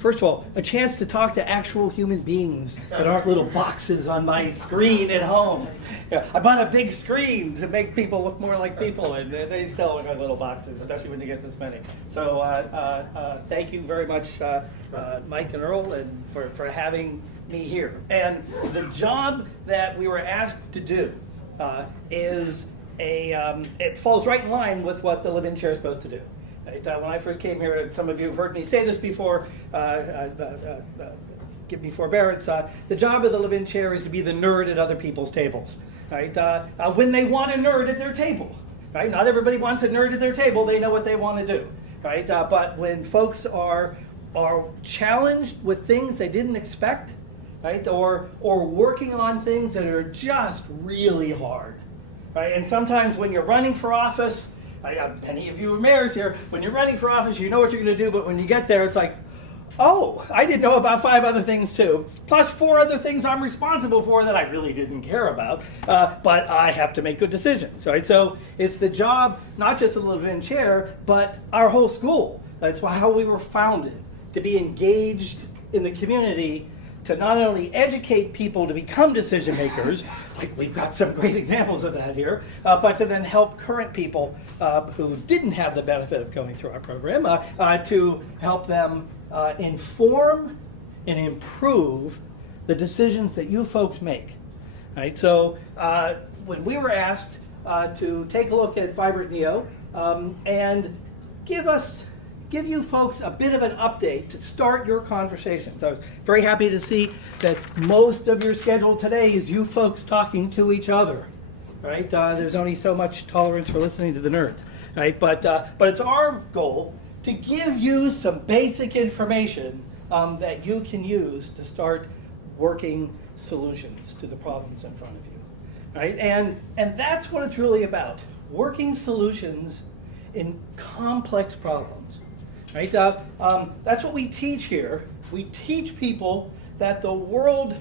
first of all, a chance to talk to actual human beings that aren't little boxes on my screen at home. Yeah, I bought a big screen to make people look more like people, and they still look like little boxes, especially when you get this many. So thank you very much, Mike and Earl, and for having me here. And the job that we were asked to do is it falls right in line with what the live-in chair is supposed to do. Right? When I first came here, and some of you have heard me say this before, give me forbearance, the job of the live-in chair is to be the nerd at other people's tables. Right? When they want a nerd at their table. Right? Not everybody wants a nerd at their table, they know what they want to do. Right? But when folks are challenged with things they didn't expect, right? Or working on things that are just really hard. Right? And sometimes when you're running for office, many of you are mayors here, when you're running for office, you know what you're going to do, but when you get there, it's like, oh, I didn't know about 5 other things too, plus 4 other things I'm responsible for that I really didn't care about, but I have to make good decisions, right? So it's the job, not just of the live-in chair, but our whole school. That's how we were founded, to be engaged in the community, to not only educate people to become decision makers, like we've got some great examples of that here, but to then help current people who didn't have the benefit of going through our program, to help them inform and improve the decisions that you folks make. Right? So when we were asked to take a look at VibrantNEO and give you folks a bit of an update to start your conversations. I was very happy to see that most of your schedule today is you folks talking to each other, right? There's only so much tolerance for listening to the nerds, right? But it's our goal to give you some basic information that you can use to start working solutions to the problems in front of you, right? And that's what it's really about, working solutions in complex problems. Right? That's what we teach here. We teach people that the world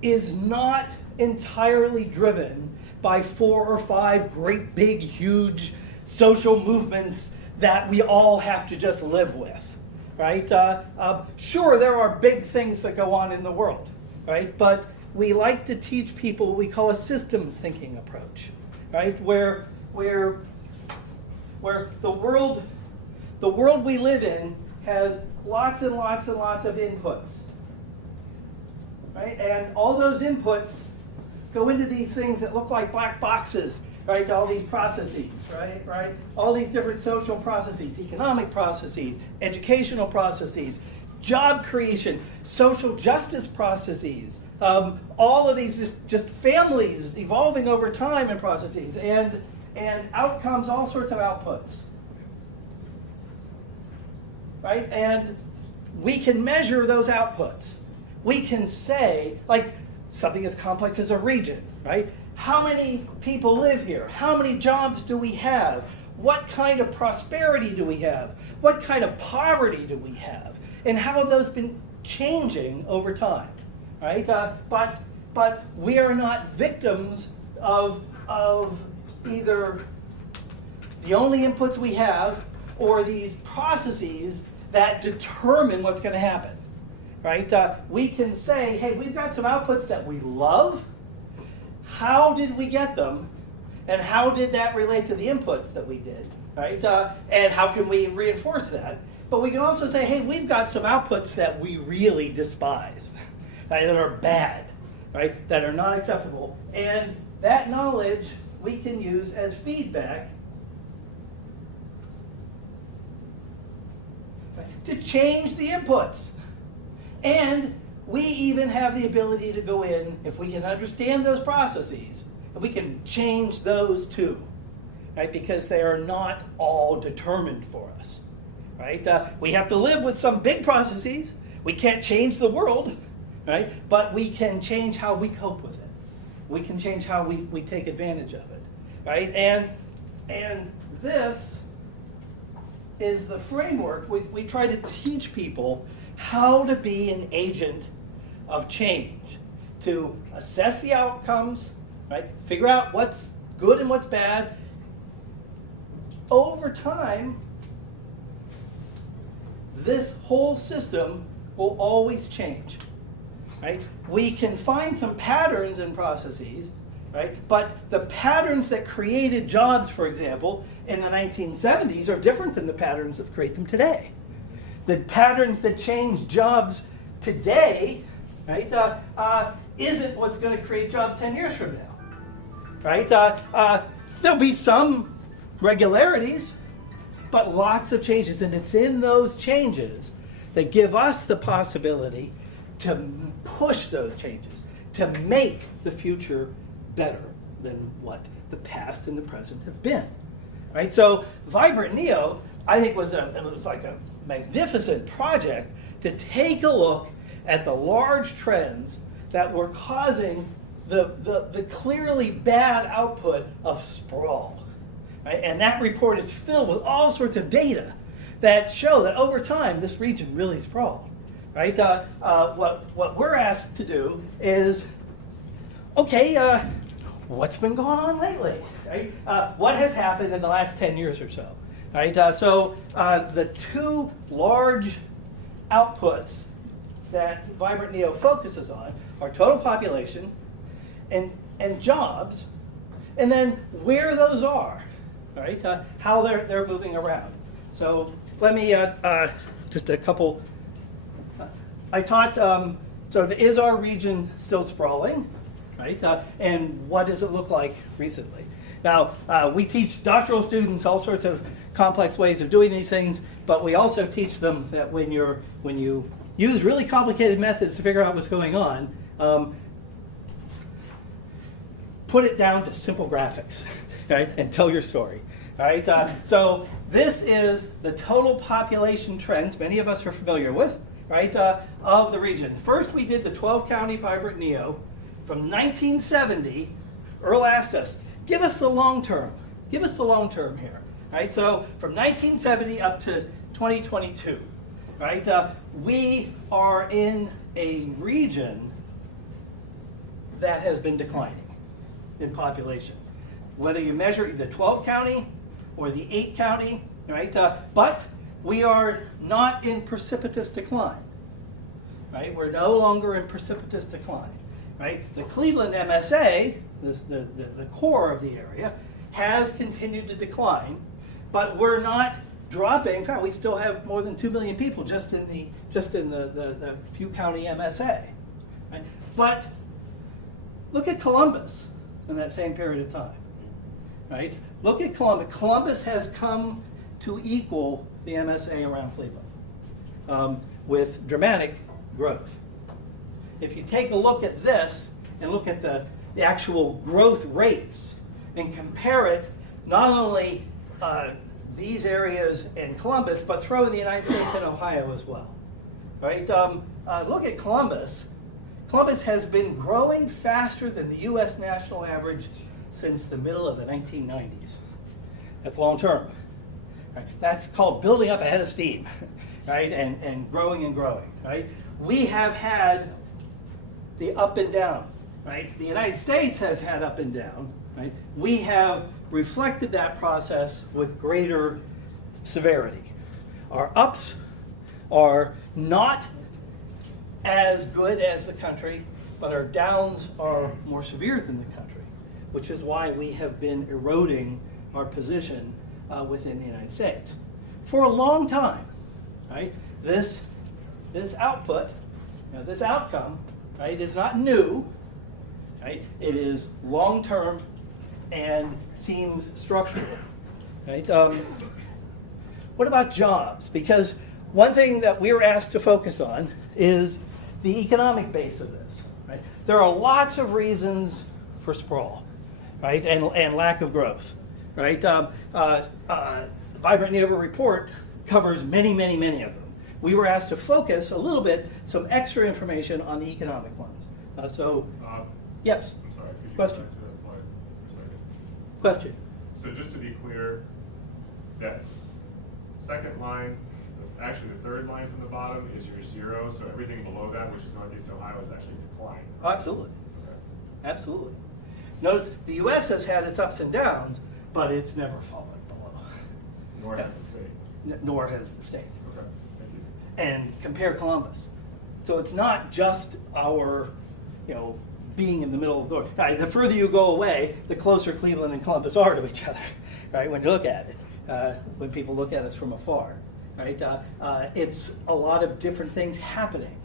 is not entirely driven by 4 or 5 great, big, huge social movements that we all have to just live with. Right? Sure, there are big things that go on in the world, right? But we like to teach people what we call a systems thinking approach, right? Where the world we live in has lots and lots and lots of inputs, right? And all those inputs go into these things that look like black boxes, right? All these processes, right? All these different social processes, economic processes, educational processes, job creation, social justice processes, all of these just families evolving over time and processes, and outcomes, all sorts of outputs. Right? And we can measure those outputs. We can say, like something as complex as a region, right? How many people live here? How many jobs do we have? What kind of prosperity do we have? What kind of poverty do we have? And how have those been changing over time, right? But we are not victims of either the only inputs we have or these processes that determine what's going to happen, right? We can say, hey, we've got some outputs that we love. How did we get them? And how did that relate to the inputs that we did, right? And how can we reinforce that? But we can also say, hey, we've got some outputs that we really despise, right, that are bad, right, that are not acceptable. And that knowledge we can use as feedback to change the inputs. And we even have the ability to go in, if we can understand those processes, and we can change those too, right? Because they are not all determined for us, right? We have to live with some big processes. We can't change the world, right? But we can change how we cope with it. We can change how we take advantage of it, right? And this is the framework. We try to teach people how to be an agent of change, to assess the outcomes, right? Figure out what's good and what's bad. Over time, this whole system will always change. Right? We can find some patterns in processes, right? But the patterns that created jobs, for example, in the 1970s are different than the patterns that create them today. The patterns that change jobs today, right, isn't what's going to create jobs 10 years from now, right? There'll be some regularities, but lots of changes, and it's in those changes that give us the possibility to push those changes, to make the future better than what the past and the present have been, right? So VibrantNEO, I think, was like a magnificent project to take a look at the large trends that were causing the clearly bad output of sprawl. Right? And that report is filled with all sorts of data that show that over time this region really sprawled. Right? What we're asked to do is, okay, what's been going on lately? Right? What has happened in the last 10 years or so? Right? The two large outputs that VibrantNEO focuses on are total population and jobs, and then where those are, right? How they're moving around. So let me just a couple. I taught. So is our region still sprawling, right? And what does it look like recently? Now we teach doctoral students all sorts of complex ways of doing these things, but we also teach them that when you use really complicated methods to figure out what's going on, put it down to simple graphics, right, and tell your story, right? So this is the total population trends many of us are familiar with, right, of the region. First, we did the 12-county VibrantNEO from 1970. Earl asked us, give us the long term. Give us the long term here, right? So from 1970 up to 2022, right? We are in a region that has been declining in population, whether you measure the 12-county or the 8-county, right? But we are not in precipitous decline, right? We're no longer in precipitous decline, right? The Cleveland MSA, the core of the area, has continued to decline, but we're not dropping. In fact, we still have more than 2 million people just in the few county MSA, right? But look at Columbus in that same period of time, right? Look at Columbus. Columbus has come to equal the MSA around Cleveland with dramatic growth. If you take a look at this and look at the actual growth rates and compare it, not only these areas in Columbus, but throw in the United States and Ohio as well, right? Look at Columbus. Columbus has been growing faster than the U.S. national average since the middle of the 1990s. That's long term. Right? That's called building up ahead of steam, right? And growing, right? We have had the up and down, right? The United States has had up and down, right? We have reflected that process with greater severity. Our ups are not as good as the country, but our downs are more severe than the country, which is why we have been eroding our position within the United States. For a long time, right, this output, this outcome, right, is not new, right? It is long-term and seems structural, right? What about jobs? Because one thing that we're asked to focus on is the economic base of this, right? There are lots of reasons for sprawl, right, and lack of growth, right? VibrantNEO report covers many of them. We were asked to focus a little bit, some extra information on the economic ones. Yes. I'm sorry. Could you Question. go back to that slide for a second? Question. So just to be clear, that second line, actually the third line from the bottom is your zero, so everything below that, which is Northeast Ohio, is actually declining. Oh, absolutely. Okay. Absolutely. Notice the U.S. has had its ups and downs, but it's never fallen below. Nor has the state. Nor has the state. Okay, thank you. and compare Columbus. So it's not just our, being in the middle of the road. Right, the further you go away, the closer Cleveland and Columbus are to each other, right, when you look at it, when people look at us from afar. Right? It's a lot of different things happening.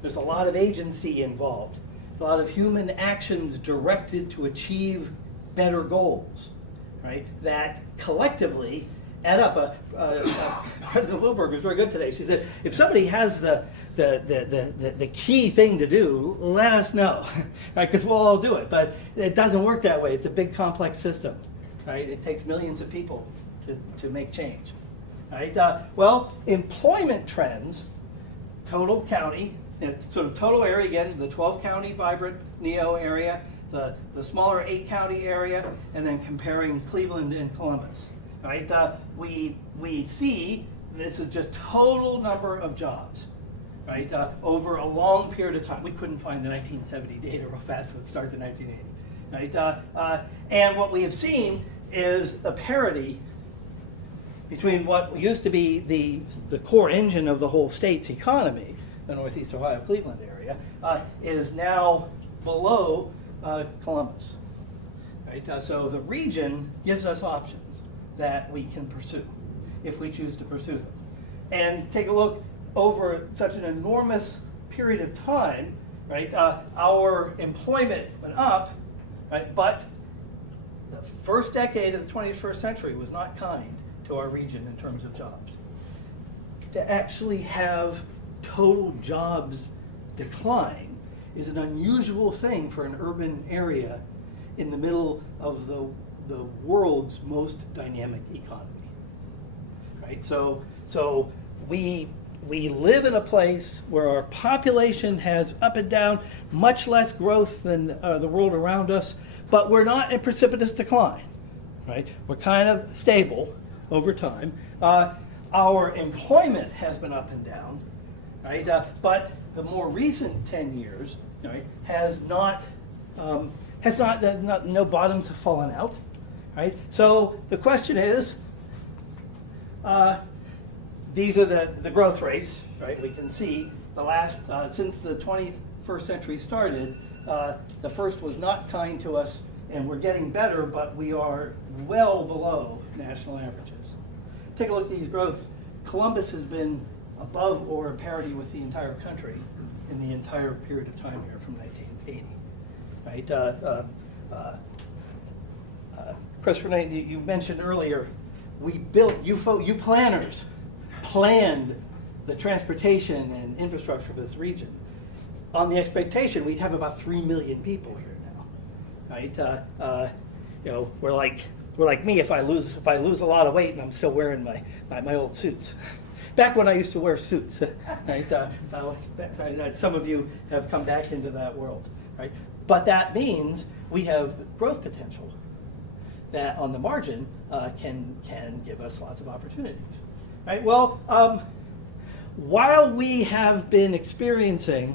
There's a lot of agency involved, a lot of human actions directed to achieve better goals, right, that collectively add up. President Wilberg was very good today. She said, if somebody has the key thing to do, let us know, right? Because we'll all do it. But it doesn't work that way. It's a big, complex system, right? It takes millions of people to make change, right? Well, employment trends, total county, sort of total area again, the 12-county VibrantNEO area, the smaller 8-county area, and then comparing Cleveland and Columbus. Right? We see this is just total number of jobs, right? Over a long period of time. We couldn't find the 1970 data real fast, so it starts in 1980, right? And what we have seen is a parity between what used to be the core engine of the whole state's economy, the Northeast Ohio, Cleveland area, is now below Columbus, right? So the region gives us options that we can pursue if we choose to pursue them. And take a look over such an enormous period of time, right? Our employment went up, right? But the first decade of the 21st century was not kind to our region in terms of jobs. To actually have total jobs decline is an unusual thing for an urban area in the middle of the world's most dynamic economy, right? So we live in a place where our population has up and down much less growth than the world around us, but we're not in precipitous decline, right? We're kind of stable over time. Our employment has been up and down, right? But the more recent 10 years, right, no bottoms have fallen out. Right? So the question is, these are the growth rates, right? We can see the last, since the 21st century started, the first was not kind to us, and we're getting better, but we are well below national averages. Take a look at these growths. Columbus has been above or in parity with the entire country in the entire period of time here from 1980, right? Christopher Knight, you mentioned earlier, we built, you planners planned the transportation and infrastructure of this region on the expectation we'd have about 3 million people here now, right? We're like me if I lose a lot of weight and I'm still wearing my old suits. Back when I used to wear suits, right? Some of you have come back into that world, right? But that means we have growth potential that on the margin can give us lots of opportunities, right? Well, while we have been experiencing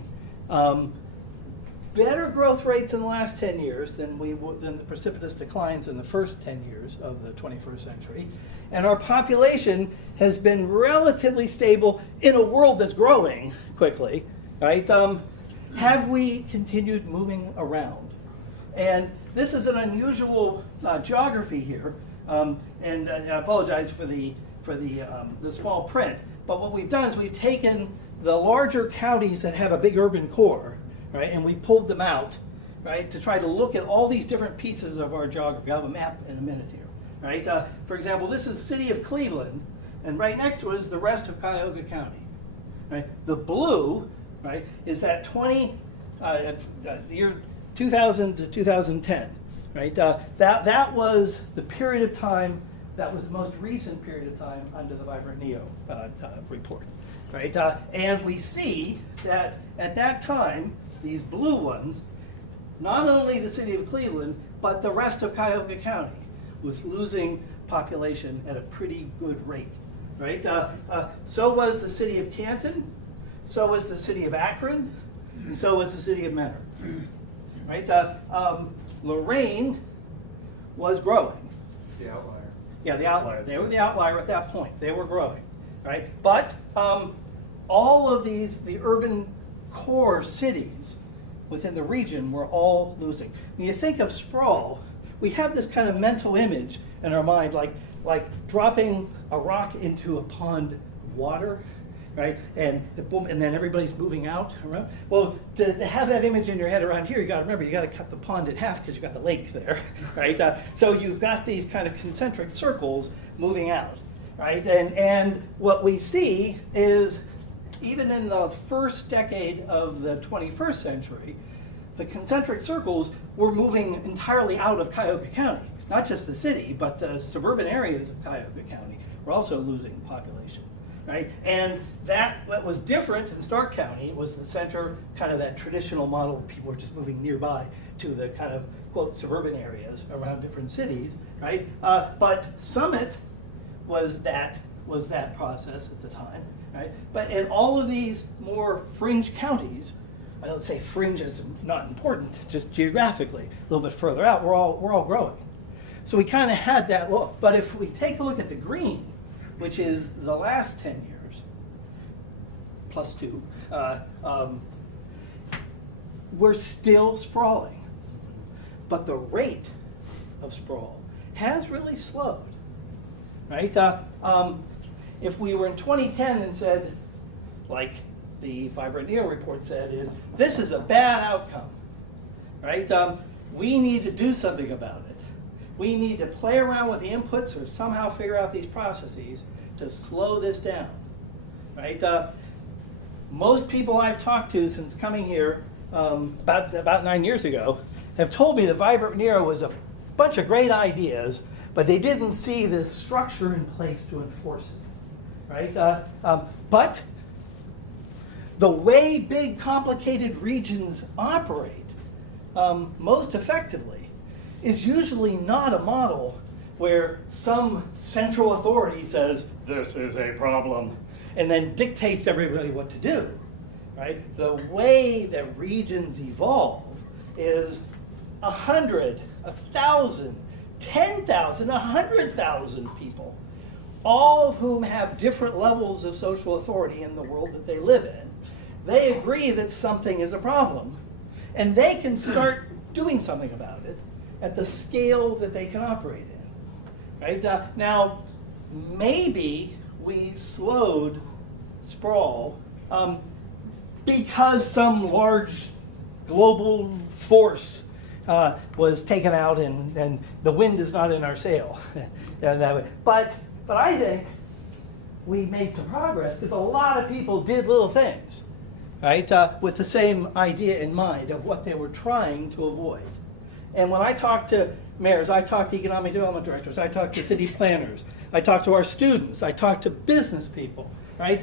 better growth rates in the last 10 years than the precipitous declines in the first 10 years of the 21st century, and our population has been relatively stable in a world that's growing quickly, right? Have we continued moving around? And this is an unusual geography here, and I apologize for the small print. But what we've done is we've taken the larger counties that have a big urban core, right, and we pulled them out, right, to try to look at all these different pieces of our geography. I'll have a map in a minute here, right? For example, this is the city of Cleveland, and right next to it is the rest of Cuyahoga County, right? The blue, right, is that year 2000 to 2010, right? That was the period of time, that was the most recent period of time under the VibrantNEO report, right? And we see that at that time, these blue ones, not only the city of Cleveland, but the rest of Cuyahoga County was losing population at a pretty good rate, right? So was the city of Canton, so was the city of Akron, and so was the city of Mentor. Right? Lorraine was growing. The outlier. Yeah, the outlier. They were the outlier at that point. They were growing, right? But all of the urban core cities within the region were all losing. When you think of sprawl, we have this kind of mental image in our mind, like dropping a rock into a pond of water, right? And boom, and then everybody's moving out. Right? Well, to have that image in your head around here, you got to remember you got to cut the pond in half because you got the lake there, right? So you've got these kind of concentric circles moving out, right? And what we see is even in the first decade of the 21st century, the concentric circles were moving entirely out of Cuyahoga County. Not just the city, but the suburban areas of Cuyahoga County were also losing population, right? And what was different in Stark County was the center, kind of that traditional model. People were just moving nearby to the kind of, quote, suburban areas around different cities, right? But Summit was that process at the time, right? But in all of these more fringe counties, I don't say fringe is not important, just geographically, a little bit further out, we're all growing. So we kind of had that look. But if we take a look at the green, which is the last 10 years, plus 2, we're still sprawling. But the rate of sprawl has really slowed, right? If we were in 2010 and said, like the VibrantNEO report said, is this is a bad outcome, right? We need to do something about it. We need to play around with the inputs or somehow figure out these processes to slow this down, right? Most people I've talked to since coming here about 9 years ago have told me that VibrantNEO was a bunch of great ideas, but they didn't see this structure in place to enforce it, right? But the way big, complicated regions operate most effectively is usually not a model where some central authority says, this is a problem, and then dictates to everybody what to do, right? The way that regions evolve is 100, 1,000, 10,000, 100,000 people, all of whom have different levels of social authority in the world that they live in. They agree that something is a problem, and they can start doing something about it at the scale that they can operate in, right? Now, maybe we slowed sprawl because some large global force was taken out and the wind is not in our sail. That way. But I think we made some progress because a lot of people did little things, right, with the same idea in mind of what they were trying to avoid. And when I talk to mayors, I talk to economic development directors, I talk to city planners, I talk to our students, I talk to business people, right?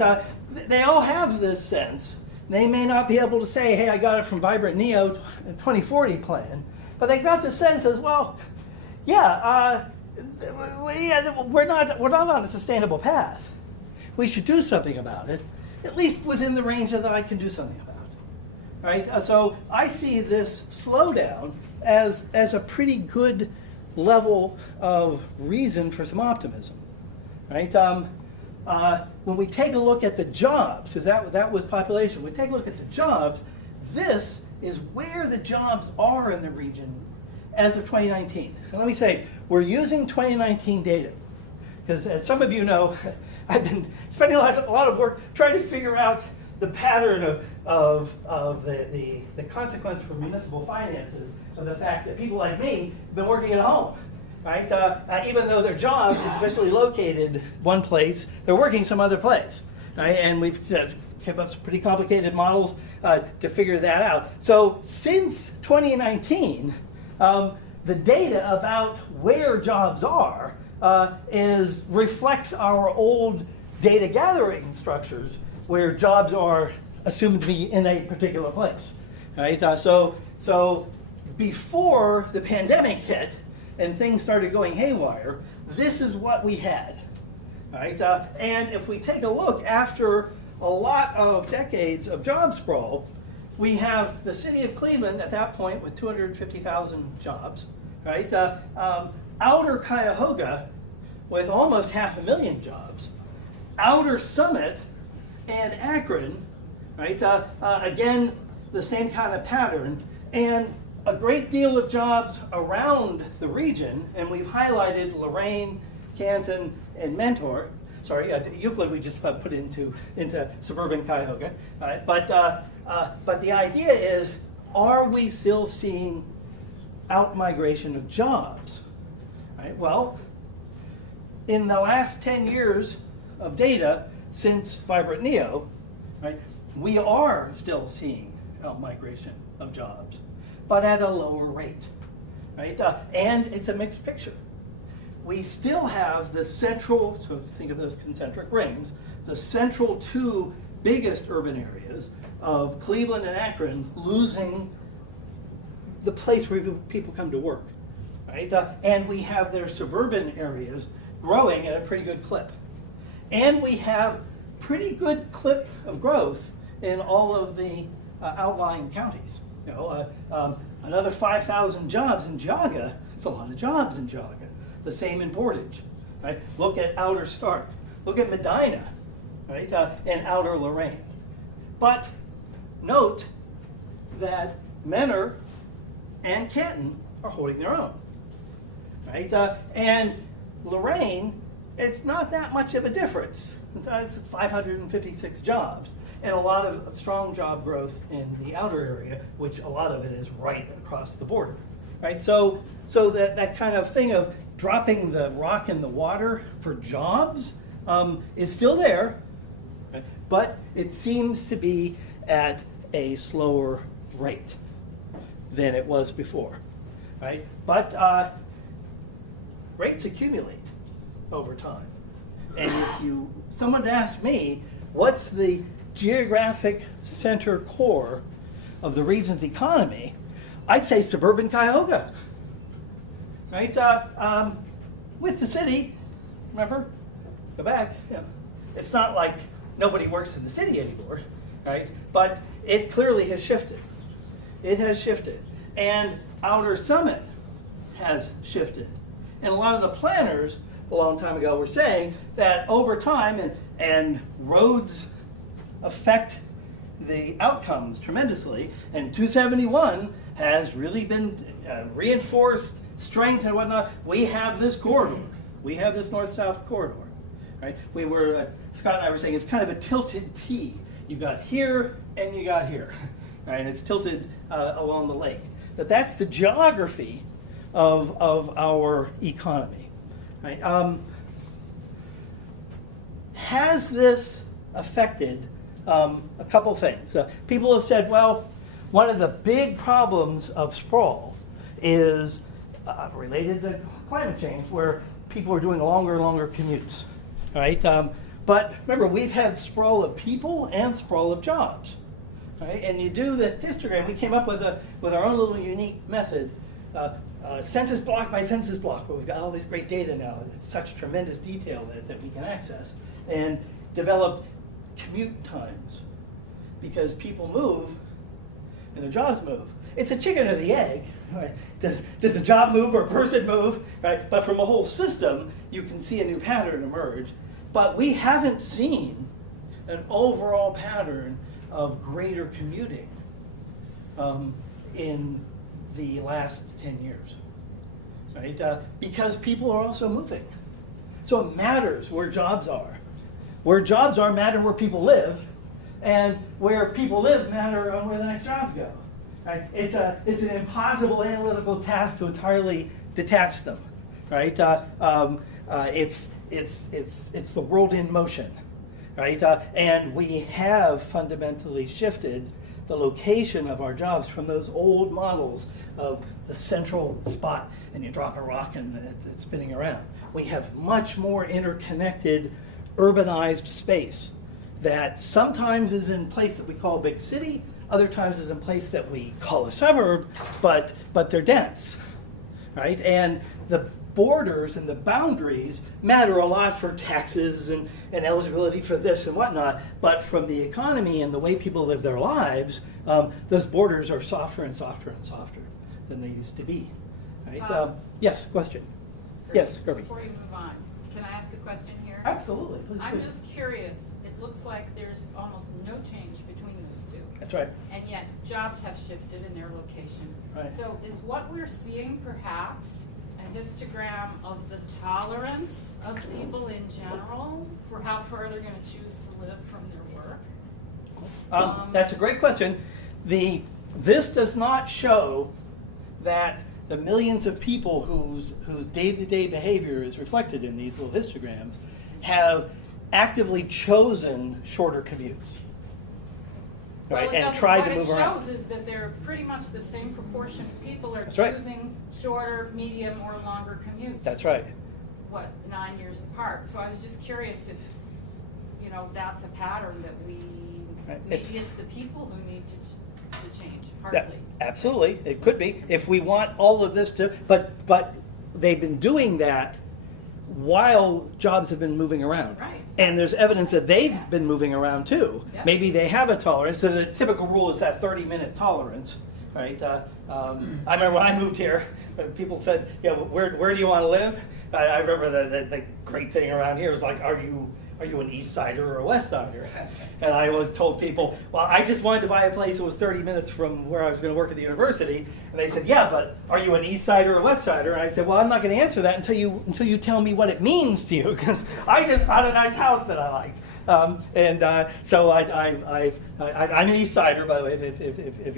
They all have this sense. They may not be able to say, hey, I got it from VibrantNEO 2040 plan, but they got the sense as well, we're not on a sustainable path. We should do something about it, at least within the range that I can do something about, right? So I see this slowdown as a pretty good level of reason for some optimism, right? When we take a look at the jobs, because that was population, we take a look at the jobs, this is where the jobs are in the region as of 2019. And let me say, we're using 2019 data, because as some of you know, I've been spending a lot of work trying to figure out the pattern of the consequence for municipal finances of the fact that people like me have been working at home, right? Even though their job is officially located one place, they're working some other place, right? And we've kept up some pretty complicated models to figure that out. So since 2019, the data about where jobs are reflects our old data gathering structures where jobs are assumed to be in a particular place, right? So before the pandemic hit and things started going haywire, this is what we had, right? And if we take a look after a lot of decades of job sprawl, we have the city of Cleveland at that point with 250,000 jobs, right? Outer Cuyahoga with almost 500,000 jobs, outer Summit, and Akron, right? Again, the same kind of pattern, and a great deal of jobs around the region, and we've highlighted Lorain, Canton, and Mentor. Sorry, Euclid we just put into suburban Cuyahoga. But the idea is, are we still seeing out-migration of jobs? Right? Well, in the last 10 years of data since VibrantNEO, right, we are still seeing out-migration of jobs, but at a lower rate. Right? And it's a mixed picture. We still have the central, so think of those concentric rings, the central two biggest urban areas of Cleveland and Akron losing the place where people come to work, right? And we have their suburban areas growing at a pretty good clip. And we have pretty good clip of growth in all of the outlying counties. You know, another 5,000 jobs in Geauga, it's a lot of jobs in Geauga. The same in Portage, right? Look at Outer Stark. Look at Medina, right? And Outer Lorain. But note that Mentor and Canton are holding their own, right? And Lorain, it's not that much of a difference. It's 556 jobs, and a lot of strong job growth in the outer area, which a lot of it is right across the border, right? So that kind of thing of dropping the rock in the water for jobs is still there, right? But it seems to be at a slower rate than it was before, right? But rates accumulate over time. And if someone asked me, what's the geographic center core of the region's economy, I'd say suburban Cuyahoga, right? With the city, remember, go back, you know, it's not like nobody works in the city anymore, right? But it clearly has shifted. It has shifted. And Outer Summit has shifted. And a lot of the planners a long time ago were saying that over time, and roads affect the outcomes tremendously, and 271 has really been reinforced strength and whatnot. We have this corridor. We have this north-south corridor, right? We were, Scott and I were saying, it's kind of a tilted T. You got here and you got here, right? And it's tilted along the lake. But that's the geography of our economy, right? Has this affected a couple things? People have said, well, one of the big problems of sprawl is related to climate change, where people are doing longer and longer commutes, right? But remember, we've had sprawl of people and sprawl of jobs, right? And you do the histogram. We came up with our own little unique method, census block by census block, where we've got all this great data now. It's such tremendous detail that we can access, and develop commute times, because people move and their jobs move. It's a chicken or the egg, right? Does a job move or a person move, right? But from a whole system, you can see a new pattern emerge. But we haven't seen an overall pattern of greater commuting in the last 10 years, right? Because people are also moving. So it matters where jobs are. Where jobs are matter where people live, and where people live matter on where the next jobs go. Right? It's an impossible analytical task to entirely detach them, right? It's the world in motion, right? And we have fundamentally shifted the location of our jobs from those old models of the central spot, and you drop a rock and it's spinning around. We have much more interconnected, urbanized space that sometimes is in a place that we call a big city, other times is in a place that we call a suburb, but they're dense, right? And the borders and the boundaries matter a lot for taxes and eligibility for this and whatnot, but from the economy and the way people live their lives, those borders are softer and softer and softer than they used to be, right? Yes, question. Yes, Kirby. Before you move on, can I ask a question here? Absolutely, please. I'm just curious. It it looks like there's almost no change between those two. That's right. And yet jobs have shifted in their location. Right. So is what we're seeing perhaps a histogram of the tolerance of people in general for how far they're going to choose to live from their work? That's a great question. This does not show that the millions of people whose day-to-day behavior is reflected in these little histograms have actively chosen shorter commutes, right, Well, and tried to move what around. it shows is that they're pretty much the same proportion of people are That's right. choosing shorter, medium, or longer commutes. That's right. What, 9 years apart? So I was just curious if, you know, that's a pattern that we, Right. maybe it's the people who need to change, Yeah, hardly. absolutely, it could be. If we want all of this to, but they've been doing that while jobs have been moving around. Right. And there's evidence that they've been moving around too. Yep. Maybe they have a tolerance. So the typical rule is that 30-minute tolerance, right? I remember when I moved here, people said, "Yeah, where do you want to live?" I remember the great thing around here was like, "Are you an East Sider or a West Sider?" And I always told people, "Well, I just wanted to buy a place that was 30 minutes from where I was going to work at the university." And they said, "Yeah, but are you an East Sider or a West Sider?" And I said, "Well, I'm not going to answer that until you tell me what it means to you, because I just found a nice house that I liked." So I'm an East Sider, by the way, if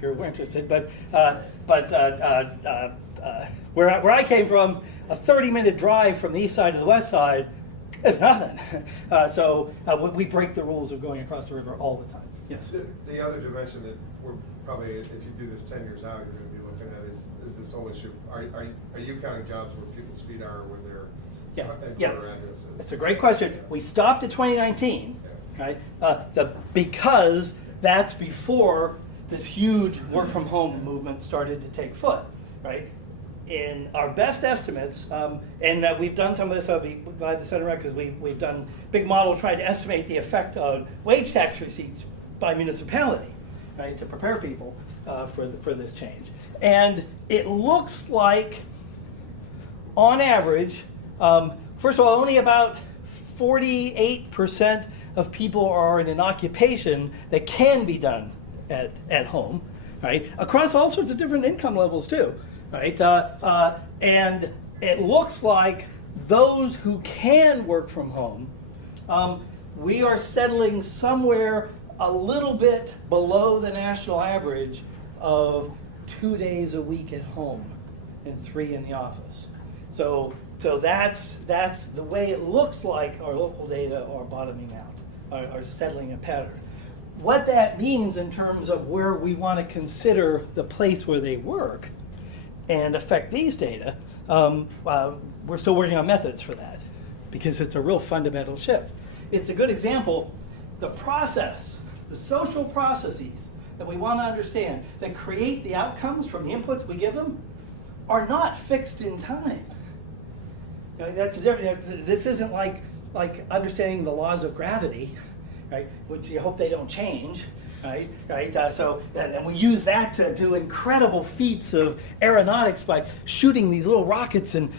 you're interested. But where I came from, a 30-minute drive from the East Side to the West Side is nothing. So we break the rules of going across the river all the time. Yes. The other dimension that we're probably, if you do this 10 years out, you're going to be looking at is this whole issue. Are you counting jobs where people's feet are, where their headquarter addresses? It's a great question. We stopped at 2019, right? Because that's before this huge work from home movement started to take foot, right? In our best estimates, and we've done some of this, I'll be glad to send around because we've done big model trying to estimate the effect of wage tax receipts by municipality, right, to prepare people for this change. And it looks like, on average, first of all, only about 48% of people are in an occupation that can be done at home, right, across all sorts of different income levels too. Right, and it looks like those who can work from home, we are settling somewhere a little bit below the national average of 2 days a week at home and 3 in the office. So that's the way it looks like our local data are bottoming out, are settling a pattern. What that means in terms of where we want to consider the place where they work and affect these data, we're still working on methods for that because it's a real fundamental shift. It's a good example, the process, the social processes that we want to understand that create the outcomes from the inputs we give them are not fixed in time. You know, that's different. This isn't like understanding the laws of gravity, right? Which you hope they don't change. Right. So, and we use that to do incredible feats of aeronautics by shooting these little rockets and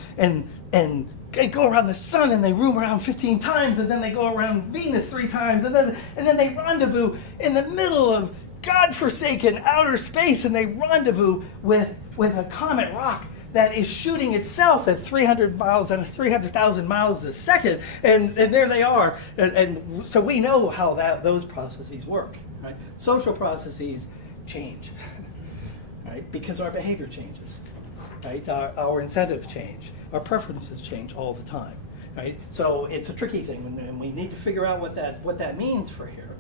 they go around the sun and they room around 15 times, and then they go around Venus 3 times, and then they rendezvous in the middle of godforsaken outer space, and they rendezvous with a comet rock that is shooting itself at 300 miles and 300,000 miles a second, and there they are, and so we know how those processes work. Right? Social processes change, right? Because our behavior changes, right? Our incentives change, our preferences change all the time, right? So it's a tricky thing, and we need to figure out what that means for here.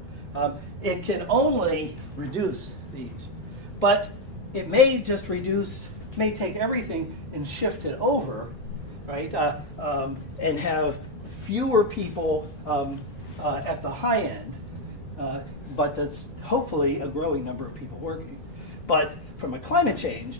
It can only reduce these, but it may just reduce, may take everything and shift it over, right? And have fewer people at the high end. But that's hopefully a growing number of people working. But from a climate change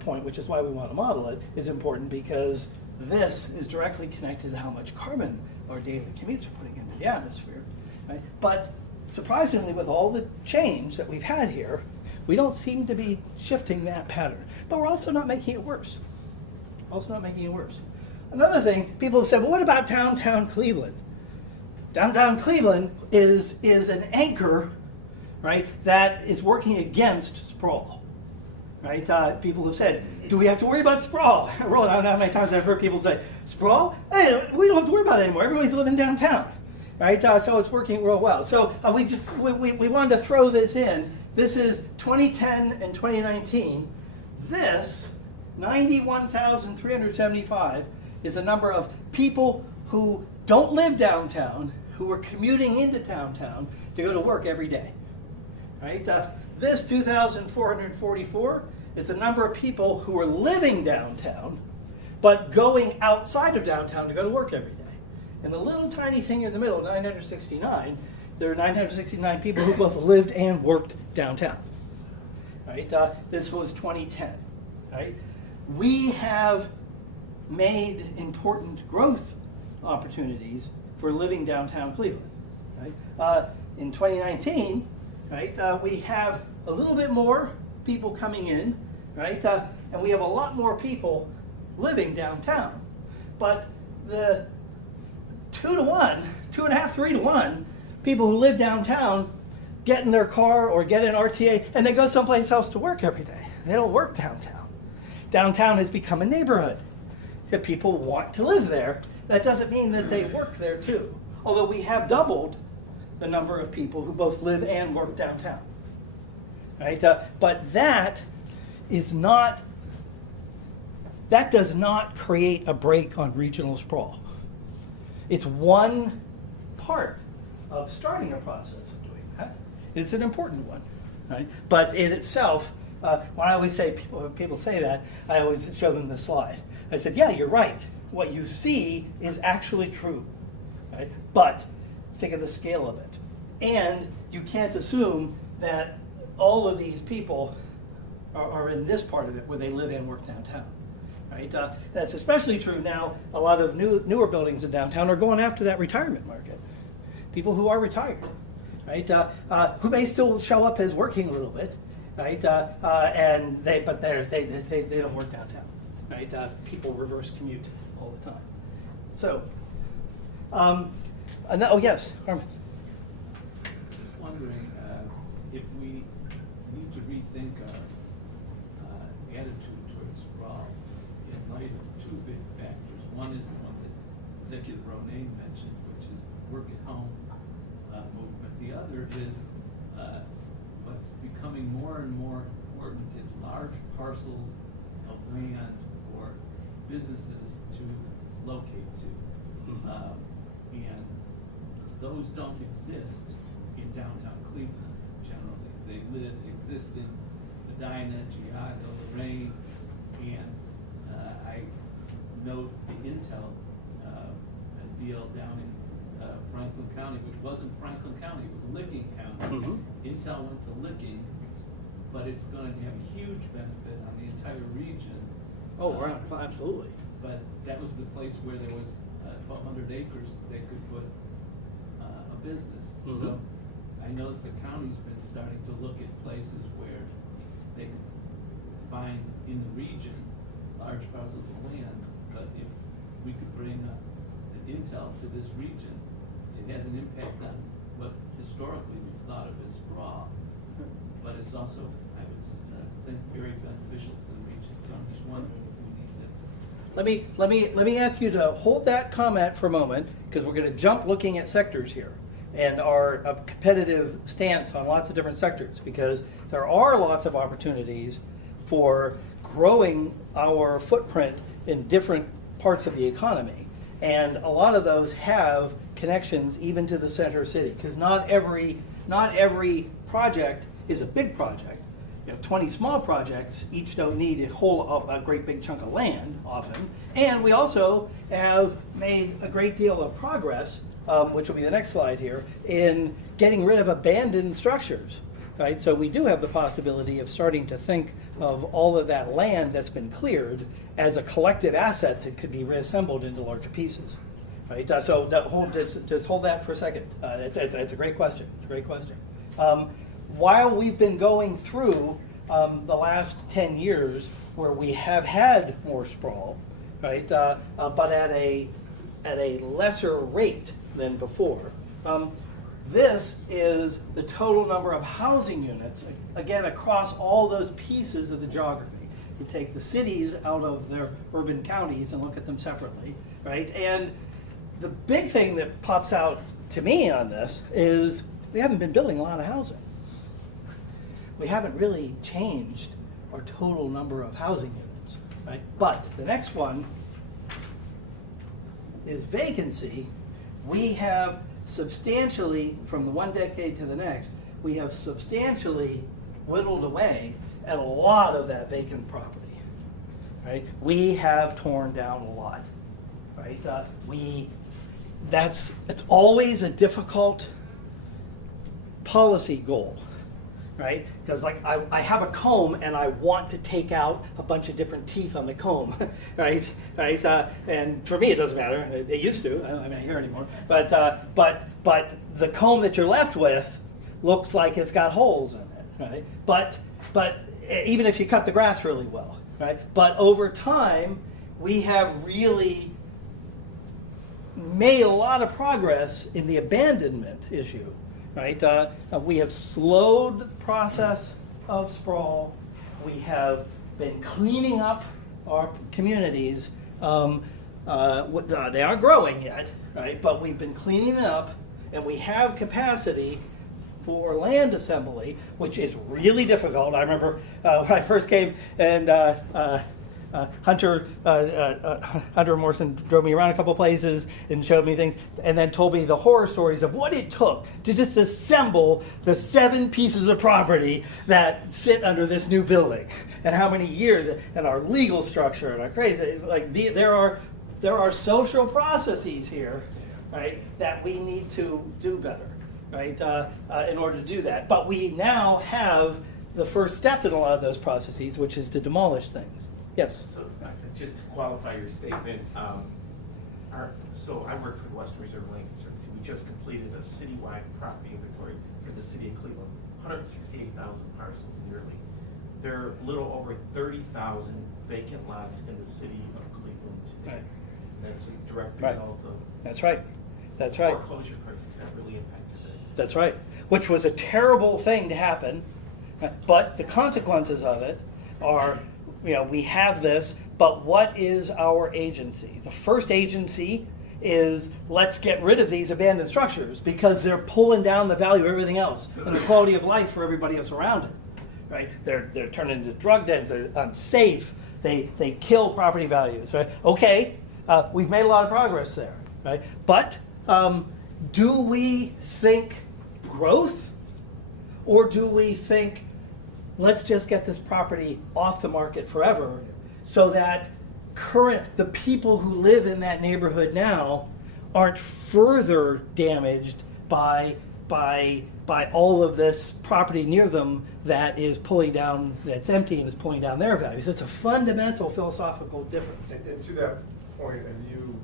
point, which is why we want to model it, is important because this is directly connected to how much carbon our daily commutes are putting into the atmosphere. Right? But surprisingly, with all the change that we've had here, we don't seem to be shifting that pattern. But we're also not making it worse. Another thing, people have said, well, what about downtown Cleveland? Downtown Cleveland is an anchor, right, that is working against sprawl. Right? People have said, do we have to worry about sprawl? Well, I don't know how many times I've heard people say, sprawl? Hey, we don't have to worry about it anymore. Everybody's living downtown. Right? So it's working real well. So we wanted to throw this in. This is 2010 and 2019. This, 91,375, is the number of people who don't live downtown, who are commuting into downtown to go to work every day. Right? This 2,444 is the number of people who are living downtown, but going outside of downtown to go to work every day. And the little tiny thing in the middle, 969, there are 969 people who both lived and worked downtown. Right? This was 2010. Right? We have made important growth opportunities for living downtown Cleveland. Right? In 2019, right, we have a little bit more people coming in, right, and we have a lot more people living downtown. But the 2 to 1, 2.5, 3 to 1 people who live downtown get in their car or get an RTA and they go someplace else to work every day. They don't work downtown. Downtown has become a neighborhood. If people want to live there, that doesn't mean that they work there too. Although we have doubled the number of people who both live and work downtown. Right? But that does not create a break on regional sprawl. It's one part of starting a process of doing that. It's an important one. Right? But in itself, when I always say, when people say that, I always show them the slide. I said, yeah, you're right. What you see is actually true. Right? But think of the scale of it. And you can't assume that all of these people are in this part of it where they live and work downtown. Right? That's especially true now. A lot of newer buildings in downtown are going after that retirement market. People who are retired, right? Who may still show up as working a little bit, right? But they don't work downtown, right? People reverse commute all the time. So, oh yes, Harmon. Just wondering if we need to rethink our attitude towards sprawl in light of two big factors. One is the one that Executive Romaine mentioned, which is the work at home movement. The other is what's becoming more and more important is large parcels of land for businesses to locate to. And those don't exist in downtown Cleveland generally. They exist in Medina, Geauga, Lorraine, and I note the Intel deal down in Franklin County, which wasn't Franklin County, it was Licking County. Mm-hmm. Intel went to Licking, but it's going to have a huge benefit on the entire region. Oh, right, absolutely. But that was the place where there was 1,200 acres they could put a business. Mm-hmm. So I know that the county's been starting to look at places where they can find in the region large parcels of land. But if we could bring an Intel to this region, it has an impact on what historically we've thought of as sprawl. But it's also, I would think, very beneficial to the region. So I'm just wondering if we need to. Let me ask you to hold that comment for a moment, because we're going to jump looking at sectors here and our competitive stance on lots of different sectors, because there are lots of opportunities for growing our footprint in different parts of the economy. And a lot of those have connections even to the center city, because not every project is a big project. 20 small projects each don't need a great big chunk of land often. And we also have made a great deal of progress, which will be the next slide here, in getting rid of abandoned structures. Right? So we do have the possibility of starting to think of all of that land that's been cleared as a collective asset that could be reassembled into larger pieces. Right? So just hold that for a second. It's a great question. It's a great question. While we've been going through the last 10 years where we have had more sprawl, right, but at a lesser rate than before, This is the total number of housing units, again, across all those pieces of the geography. You take the cities out of their urban counties and look at them separately, right? And the big thing that pops out to me on this is we haven't been building a lot of housing. We haven't really changed our total number of housing units, right? But the next one is vacancy. We have substantially, from the one decade to the next, we have substantially whittled away at a lot of that vacant property, right? We have torn down a lot, right? It's always a difficult policy goal, right? Because like I have a comb and I want to take out a bunch of different teeth on the comb, right? And for me it doesn't matter. It used to. I don't have any hair anymore. But the comb that you're left with looks like it's got holes in it, right? But even if you cut the grass really well, right? But over time we have really made a lot of progress in the abandonment issue. Right? We have slowed the process of sprawl. We have been cleaning up our communities. They aren't growing yet, right? But we've been cleaning them up, and we have capacity for land assembly, which is really difficult. I remember when I first came, and Hunter Morrison drove me around a couple places and showed me things, and then told me the horror stories of what it took to just assemble the 7 pieces of property that sit under this new building, and how many years, and our legal structure, and our crazy, there are social processes here, right, that we need to do better, right, in order to do that. But we now have the first step in a lot of those processes, which is to demolish things. Yes. So just to qualify your statement, so I work for the Western Reserve Land Conservancy. We just completed a citywide property inventory for the city of Cleveland, 168,000 parcels yearly. There are a little over 30,000 vacant lots in the city of Cleveland today. Right. That's a direct Right. result of That's right. That's right. foreclosure crisis that really impacted it. That's right. Which was a terrible thing to happen, but the consequences of it are, we have this, but what is our agency? The first agency is let's get rid of these abandoned structures because they're pulling down the value of everything else and the quality of life for everybody else around it, right? They're turning into drug dens, they're unsafe, they kill property values, right? Okay, we've made a lot of progress there, right? But do we think growth, or do we think let's just get this property off the market forever so that the people who live in that neighborhood now aren't further damaged by all of this property near them that is pulling down, that's empty and is pulling down their values. It's a fundamental philosophical difference. And to that point, and you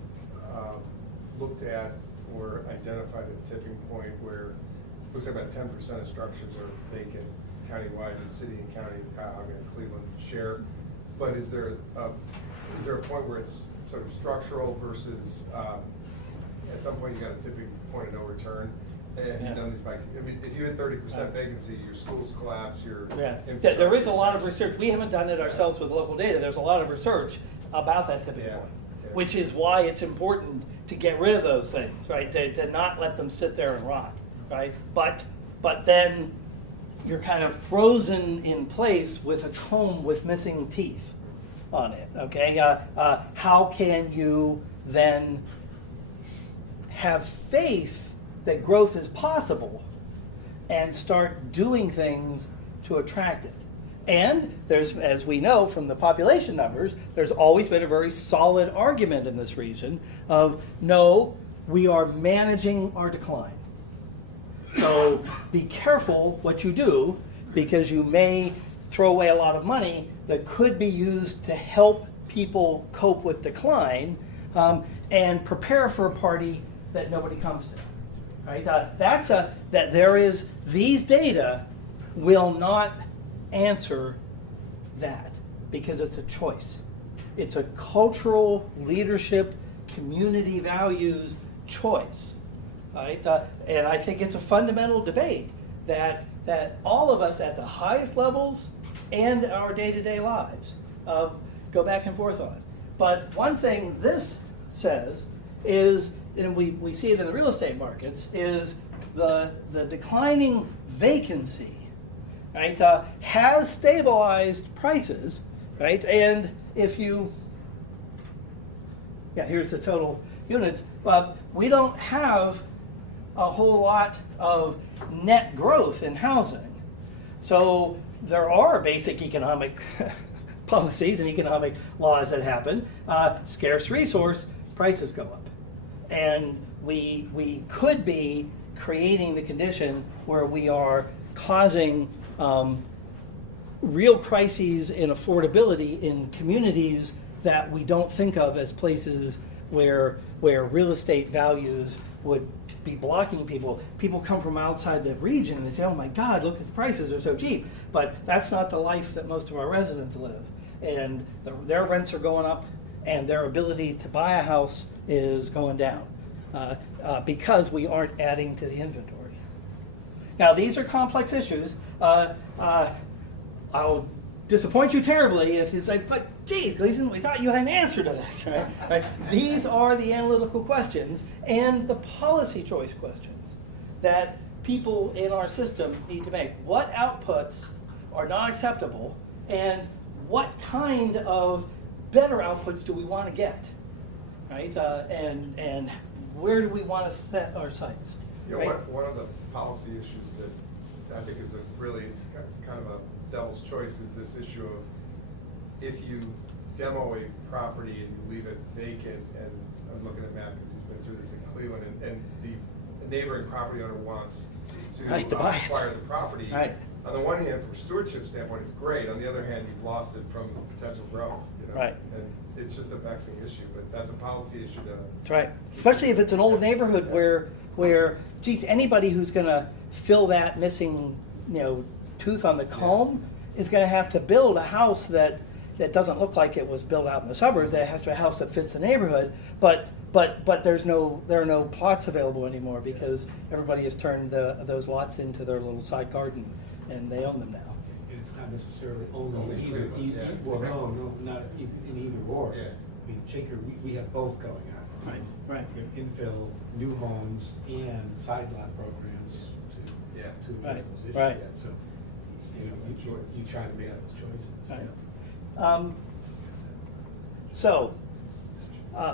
looked at or identified a tipping point where it looks like about 10% of structures are vacant countywide in city and county, Cuyahoga and Cleveland share. But is there a point where it's sort of structural versus at some point you got a tipping point of no return? And you've done these if you had 30% vacancy, your schools collapse, your infrastructure. There is a lot of research. We haven't done it ourselves with local data. There's a lot of research about that tipping point, which is why it's important to get rid of those things, right? To not let them sit there and rot, right? But then you're kind of frozen in place with a comb with missing teeth on it, okay? How can you then have faith that growth is possible and start doing things to attract it? And there's, as we know from the population numbers, there's always been a very solid argument in this region of, no, we are managing our decline. So be careful what you do, because you may throw away a lot of money that could be used to help people cope with decline, and prepare for a party that nobody comes to. Right? That there is, these data will not answer that, because it's a choice. It's a cultural leadership, community values choice. right? And I think it's a fundamental debate that all of us at the highest levels and our day-to-day lives go back and forth on. But one thing this says is, and we see it in the real estate markets, is the declining vacancy, right, has stabilized prices, right? And if you, here's the total units, but we don't have a whole lot of net growth in housing. So there are basic economic policies and economic laws that happen. Scarce resource, prices go up. And we could be creating the condition where we are causing real crises in affordability in communities that we don't think of as places where real estate values would be blocking people. People come from outside the region and they say, oh my God, look at the prices, they're so cheap. But that's not the life that most of our residents live. And their rents are going up and their ability to buy a house is going down because we aren't adding to the inventory. Now, these are complex issues. I'll disappoint you terribly if you say, but geez, Gleason, we thought you had an answer to this, right? Right? These are the analytical questions and the policy choice questions that people in our system need to make. What outputs are not acceptable, and what kind of better outputs do we want to get, right? And where do we want to set our sights? You know, right? one of the policy issues that I think is it's kind of a devil's choice is this issue of if you demo a property and you leave it vacant, and I'm looking at Matt because he's been through this in Cleveland, and the neighboring property owner wants to buy it. acquire the property. Right. On the one hand, from a stewardship standpoint, it's great. On the other hand, you've lost it from potential growth. You know? Right. And it's just a vexing issue, but that's a policy issue to. That's right. Especially if it's an old neighborhood where geez, anybody who's going to fill that missing, tooth on the comb is going to have to build a house that doesn't look like it was built out in the suburbs. That has to be a house that fits the neighborhood. But there are no plots available anymore because everybody has turned those lots into their little side garden, and they own them now. It's not necessarily only either. Yeah. Well, no, not in either or. Yeah. I mean, Shaker, we have both going on. Right. We have infill, new homes, and side lot programs to Right. address those issues. Right. So, you try to make those choices. Right.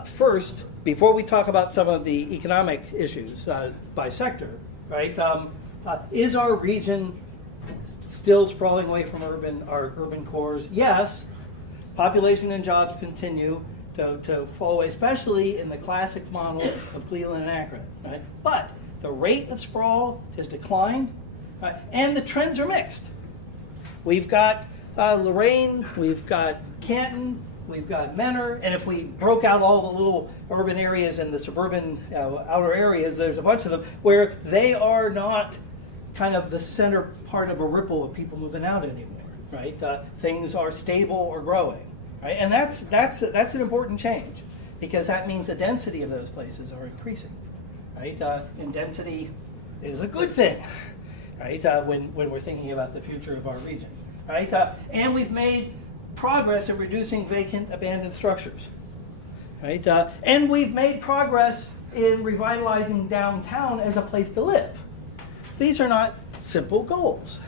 First, before we talk about some of the economic issues by sector, right? Is our region still sprawling away from our urban cores? Yes. Population and jobs continue to fall away, especially in the classic model of Cleveland and Akron, right? But the rate of sprawl has declined, and the trends are mixed. We've got Lorraine, we've got Canton, we've got Menor, and if we broke out all the little urban areas and the suburban outer areas, there's a bunch of them where they are not kind of the center part of a ripple of people moving out anymore, right? Things are stable or growing, right? And that's an important change because that means the density of those places are increasing, right? And density is a good thing, right? When we're thinking about the future of our region, right? And we've made progress in reducing vacant abandoned structures, right? And we've made progress in revitalizing downtown as a place to live. These are not simple goals,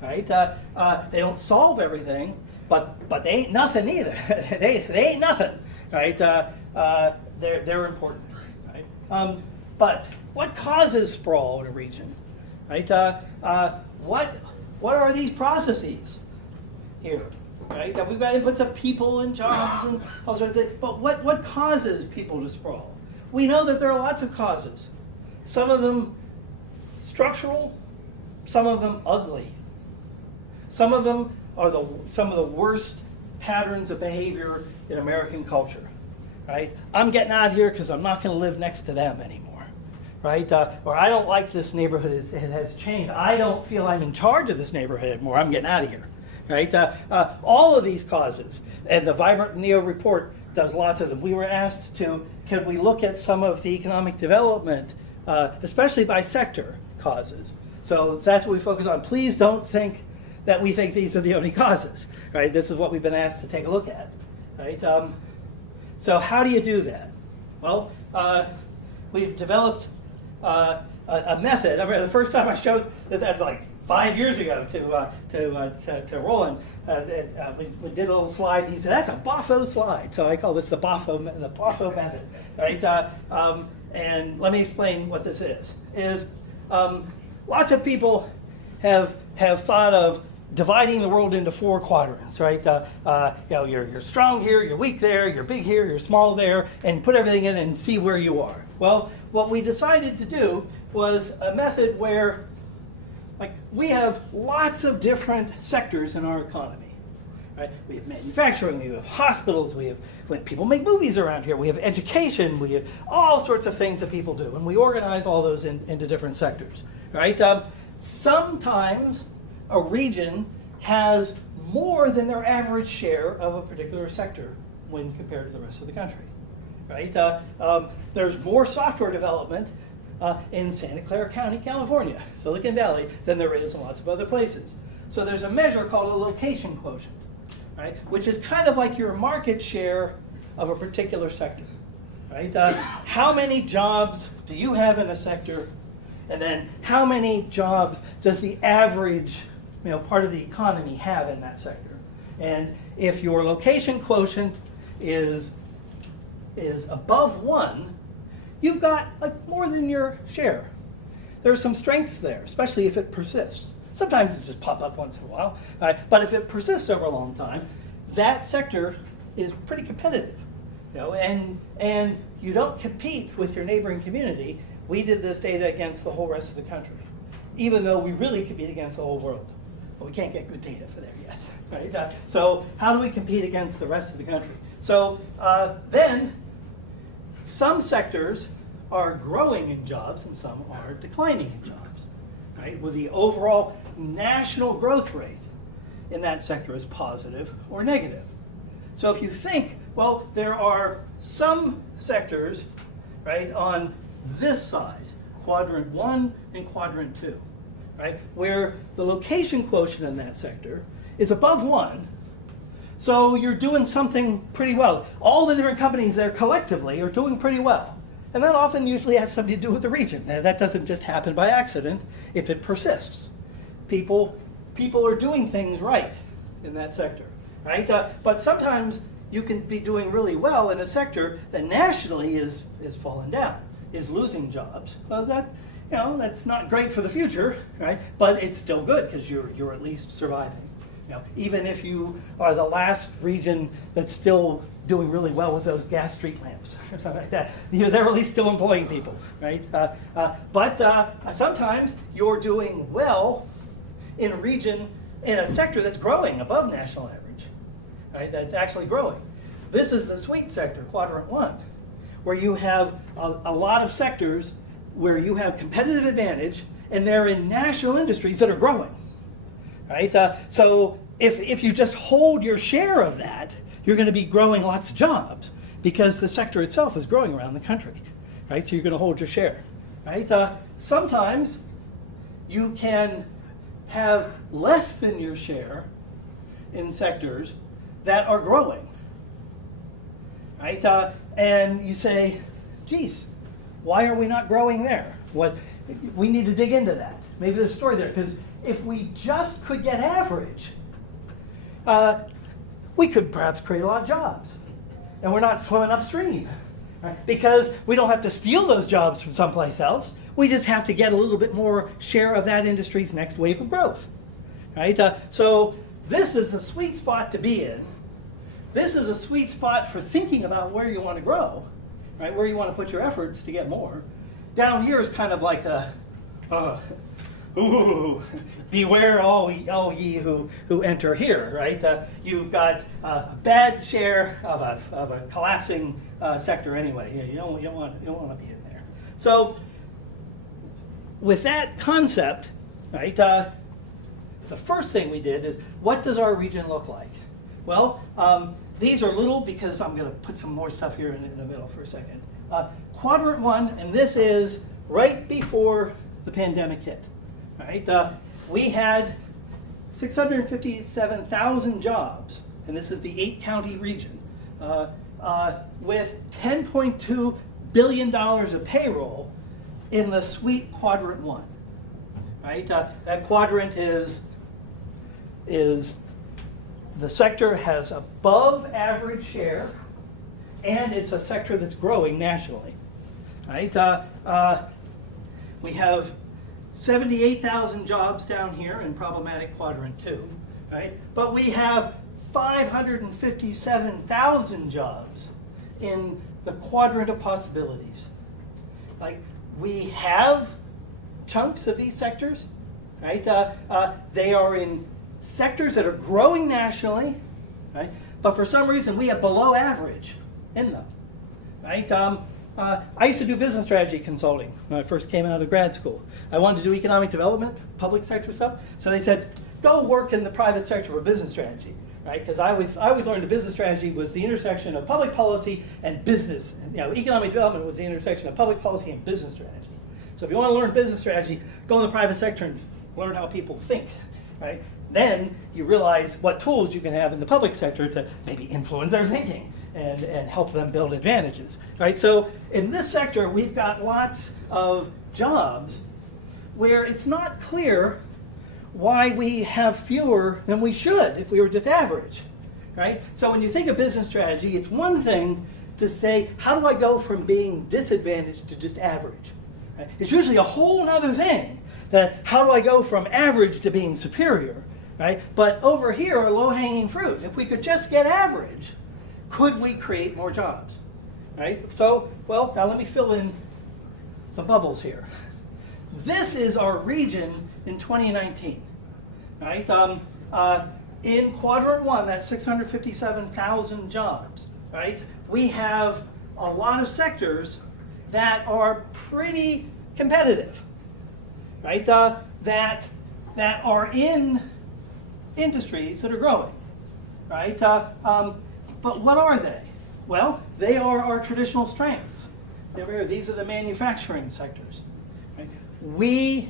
right? They don't solve everything, but they ain't nothing either. they ain't nothing, right? They're important, right? But what causes sprawl in a region, right? What are these processes here, right? We've got inputs of people and jobs and all sorts of things, but what causes people to sprawl? We know that there are lots of causes. Some of them structural, some of them ugly. Some of them are some of the worst patterns of behavior in American culture, right? I'm getting out of here because I'm not going to live next to them anymore, right? Or I don't like this neighborhood, it has changed. I don't feel I'm in charge of this neighborhood anymore, I'm getting out of here, right? All of these causes, and the VibrantNEO report does lots of them. We were asked could we look at some of the economic development especially by sector causes. So that's what we focus on. Please don't think that we think these are the only causes, right? This is what we've been asked to take a look at, right? So how do you do that? Well, we've developed a method. I remember the first time I showed that's like 5 years ago to Roland. We did a little slide, and he said, "That's a Boffo slide." So I call this the Boffo method, right? And let me explain what this is. Lots of people have thought of dividing the world into 4 quadrants, right? You're strong here, you're weak there, you're big here, you're small there, and put everything in and see where you are. Well, what we decided to do was a method where, we have lots of different sectors in our economy, right? We have manufacturing, we have hospitals, we have when people make movies around here, we have education, we have all sorts of things that people do, and we organize all those into different sectors, right? Sometimes a region has more than their average share of a particular sector when compared to the rest of the country, right? There's more software development in Santa Clara County, California, Silicon Valley, than there is in lots of other places. So there's a measure called a location quotient, right? Which is kind of like your market share of a particular sector, right? How many jobs do you have in a sector? And then how many jobs does the average part of the economy have in that sector? And if your location quotient is above 1, you've got more than your share. There are some strengths there, especially if it persists. Sometimes it just pop up once in a while, right? But if it persists over a long time, that sector is pretty competitive. And you don't compete with your neighboring community. We did this data against the whole rest of the country, even though we really compete against the whole world. But we can't get good data for there yet, right? So how do we compete against the rest of the country? So then some sectors are growing in jobs and some are declining in jobs, right? With the overall national growth rate in that sector is positive or negative. So if you think, well, there are some sectors, right, on this side, quadrant 1 and quadrant 2, right, where the location quotient in that sector is above 1, so you're doing something pretty well. All the different companies there collectively are doing pretty well. And that often usually has something to do with the region. Now, that doesn't just happen by accident if it persists. People are doing things right in that sector, right? But sometimes you can be doing really well in a sector that nationally is falling down, is losing jobs. Well, that's not great for the future, right? But it's still good because you're at least surviving. Even if you are the last region that's still doing really well with those gas street lamps or something like that, they're at least still employing people, right? But sometimes you're doing well in a sector that's growing above national average, right? That's actually growing. This is the sweet sector, quadrant 1, where you have a lot of sectors where you have competitive advantage, and they're in national industries that are growing, right? So if you just hold your share of that, you're going to be growing lots of jobs because the sector itself is growing around the country, right? So you're going to hold your share, right? Sometimes you can have less than your share in sectors that are growing, right? And you say, geez, why are we not growing there? We need to dig into that. Maybe there's a story there, because if we just could get average, we could perhaps create a lot of jobs. And we're not swimming upstream, right? Because we don't have to steal those jobs from someplace else. We just have to get a little bit more share of that industry's next wave of growth, right? So this is the sweet spot to be in. This is a sweet spot for thinking about where you want to grow, right? Where you want to put your efforts to get more. Down here is kind of like beware all ye who enter here, right? You've got a bad share of a collapsing sector anyway. You don't want to be in there. So with that concept, right? The first thing we did is, what does our region look like? Well, these are little, because I'm going to put some more stuff here in the middle for a second. Quadrant 1, and this is right before the pandemic hit, right? We had 657,000 jobs, and this is the 8-county region, with $10.2 billion of payroll in the sweet quadrant 1, right? That quadrant is the sector has above average share, and it's a sector that's growing nationally, right? We have 78,000 jobs down here in problematic quadrant 2, right? But we have 557,000 jobs in the quadrant of possibilities. Like, we have chunks of these sectors, right? They are in sectors that are growing nationally, right? But for some reason, we have below average in them, right? I used to do business strategy consulting when I first came out of grad school. I wanted to do economic development, public sector stuff. So they said, go work in the private sector for business strategy, right? Because I always learned that business strategy was the intersection of public policy and business. You know, economic development was the intersection of public policy and business strategy. So if you want to learn business strategy, go in the private sector and learn how people think, right? Then you realize what tools you can have in the public sector to maybe influence their thinking and help them build advantages, right? So in this sector, we've got lots of jobs where it's not clear why we have fewer than we should if we were just average, right? So when you think of business strategy, it's one thing to say, how do I go from being disadvantaged to just average? Right? It's usually a whole other thing that how do I go from average to being superior, right? But over here are low-hanging fruit. If we could just get average, could we create more jobs, right? So, well, now let me fill in some bubbles here. This is our region in 2019, right? In quadrant 1, that's 657,000 jobs, right? We have a lot of sectors that are pretty competitive, right? That are in industries that are growing, right? But what are they? Well, they are our traditional strengths. These are the manufacturing sectors. Right? We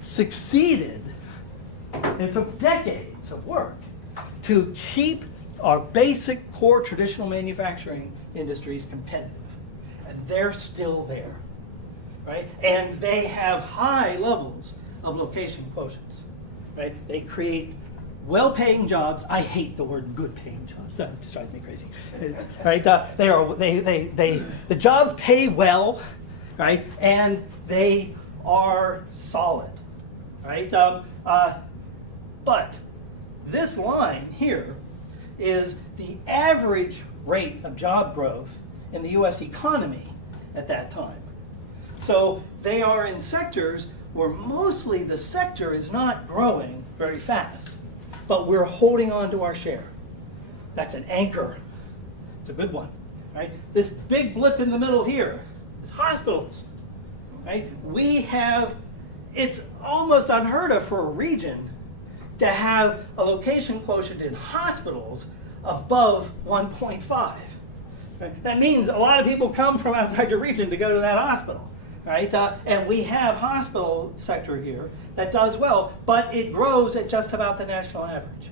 succeeded, and it took decades of work, to keep our basic core traditional manufacturing industries competitive. And they're still there, right? And they have high levels of location quotients, right? They create well-paying jobs. I hate the word good-paying jobs. That just drives me crazy. Right? The jobs pay well, right? And they are solid, right? But this line here is the average rate of job growth in the U.S. economy at that time. So they are in sectors where mostly the sector is not growing very fast, but we're holding on to our share. That's an anchor. It's a good one, right? This big blip in the middle here is hospitals, right? It's almost unheard of for a region to have a location quotient in hospitals above 1.5. Right? That means a lot of people come from outside the region to go to that hospital, right? And we have hospital sector here that does well, but it grows at just about the national average,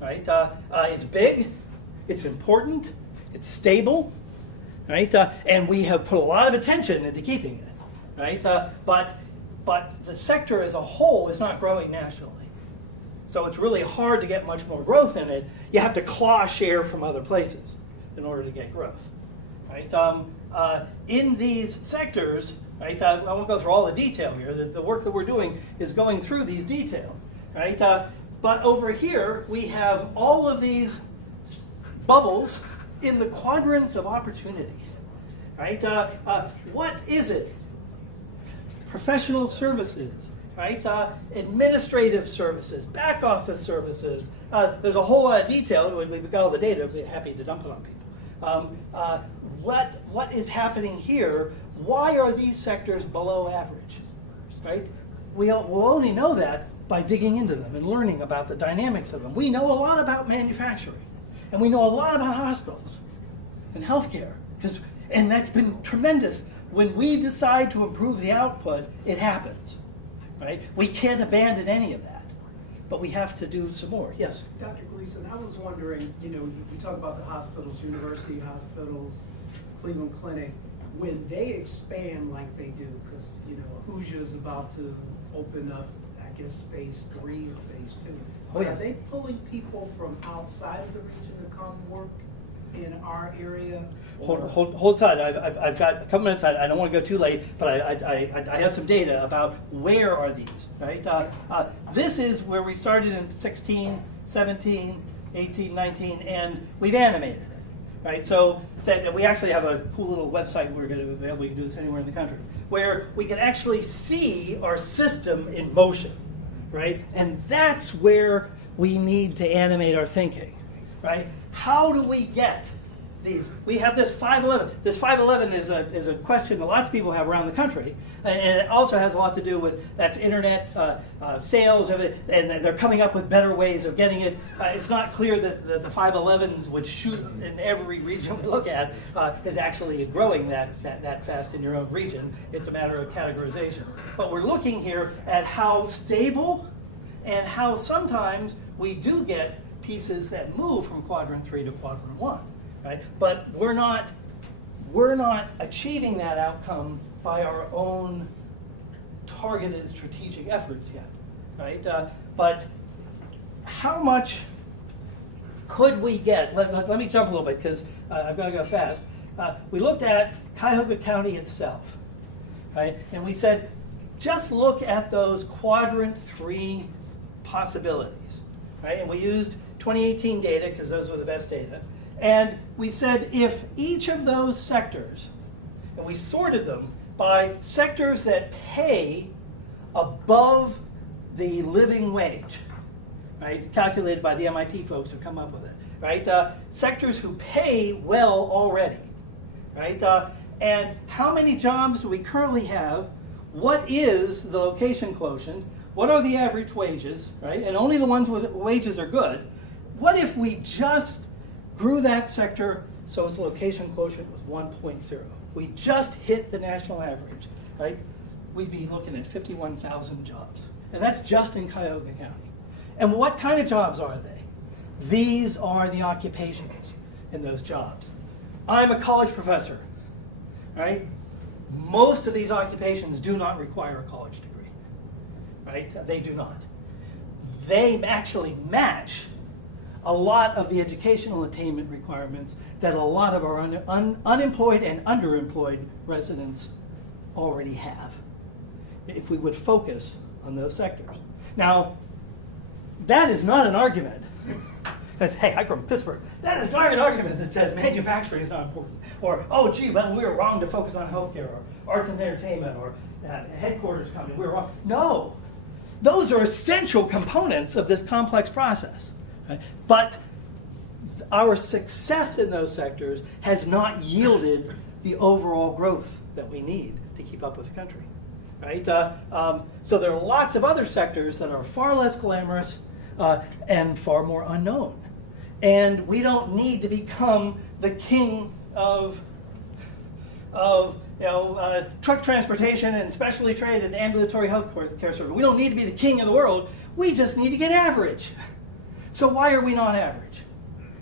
right? It's big, it's important, it's stable, right? And we have put a lot of attention into keeping it, right? But the sector as a whole is not growing nationally. So it's really hard to get much more growth in it. You have to claw share from other places in order to get growth, right? In these sectors, right, I won't go through all the detail here. The work that we're doing is going through these details, right? But over here, we have all of these bubbles in the quadrants of opportunity, right? What is it? Professional services, right? Administrative services, back office services. There's a whole lot of detail. We've got all the data. We'd be happy to dump it on people. What is happening here? Why are these sectors below average, right? We'll only know that by digging into them and learning about the dynamics of them. We know a lot about manufacturing, and we know a lot about hospitals and healthcare, and that's been tremendous when we decide to improve the output, it happens, right? We can't abandon any of that, but we have to do some more. Yes? Dr. Gleason, I was wondering, you talk about the hospitals, university hospitals, Cleveland Clinic, when they expand like they do, because, Hoosia's about to open up, I guess, phase 3 or phase 2. Oh, yeah. Are they pulling people from outside of the region to come work in our area? Hold tight. I've got a couple minutes. I don't want to go too late, but I have some data about where are these, right? This is where we started in 16, 17, 18, 19, and we've animated it, right? So we actually have a cool little website we're going to avail. We can do this anywhere in the country, where we can actually see our system in motion, right? And that's where we need to animate our thinking, right? How do we get these? We have this 511. This 511 is a question that lots of people have around the country, and it also has a lot to do with that's internet sales, and they're coming up with better ways of getting it. It's not clear that the 511s would shoot in every region we look at is actually growing that fast in your own region. It's a matter of categorization. But we're looking here at how stable and how sometimes we do get pieces that move from quadrant 3 to quadrant 1, right? But we're not achieving that outcome by our own targeted strategic efforts yet, right? But how much could we get? Let me jump a little bit because I've got to go fast. We looked at Cuyahoga County itself, right? And we said, just look at those quadrant 3 possibilities, right? And we used 2018 data because those were the best data. And we said if each of those sectors, and we sorted them by sectors that pay above the living wage, right? Calculated by the MIT folks who come up with it, right? Sectors who pay well already, right? And how many jobs do we currently have? What is the location quotient? What are the average wages, right? And only the ones with wages are good. What if we just grew that sector so its location quotient was 1.0? We just hit the national average, right? We'd be looking at 51,000 jobs. And that's just in Cuyahoga County. And what kind of jobs are they? These are the occupations in those jobs. I'm a college professor, right? Most of these occupations do not require a college degree. Right? They do not. They actually match a lot of the educational attainment requirements that a lot of our unemployed and underemployed residents already have, if we would focus on those sectors. Now, that is not an argument. That's, hey, I'm from Pittsburgh. That is not an argument that says manufacturing is not important. Or, oh, gee, well, we were wrong to focus on healthcare, or arts and entertainment, or headquarters company. We were wrong. No. Those are essential components of this complex process. Right? But our success in those sectors has not yielded the overall growth that we need to keep up with the country. Right? So there are lots of other sectors that are far less glamorous and far more unknown. And we don't need to become the king of truck transportation and specialty trade and ambulatory health care service. We don't need to be the king of the world. We just need to get average. So why are we not average?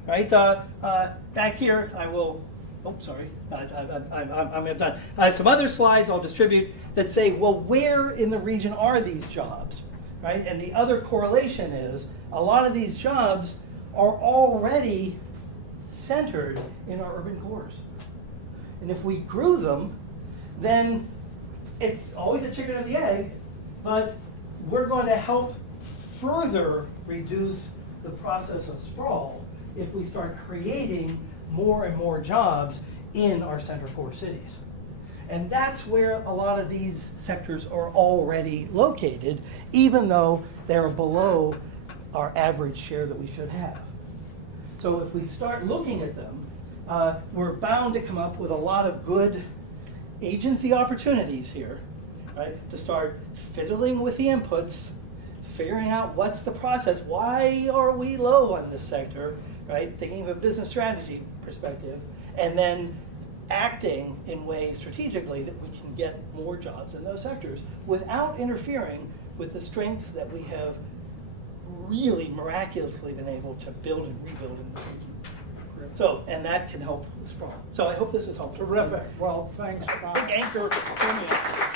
Right? Back here, I will. Oh, sorry. I'm done. I have some other slides I'll distribute that say, well, where in the region are these jobs? Right? And the other correlation is a lot of these jobs are already centered in our urban cores. And if we grew them, then it's always a chicken or the egg, but we're going to help further reduce the process of sprawl if we start creating more and more jobs in our center core cities. And that's where a lot of these sectors are already located, even though they're below our average share that we should have. So if we start looking at them, we're bound to come up with a lot of good agency opportunities here, right? To start fiddling with the inputs, figuring out what's the process, why are we low on this sector, right? Thinking of a business strategy perspective, and then acting in ways strategically that we can get more jobs in those sectors without interfering with the strengths that we have really miraculously been able to build and rebuild in the region. So, and that can help the sprawl. So I hope this is helpful. Terrific. Well, thanks, Bob. Big anchor for me.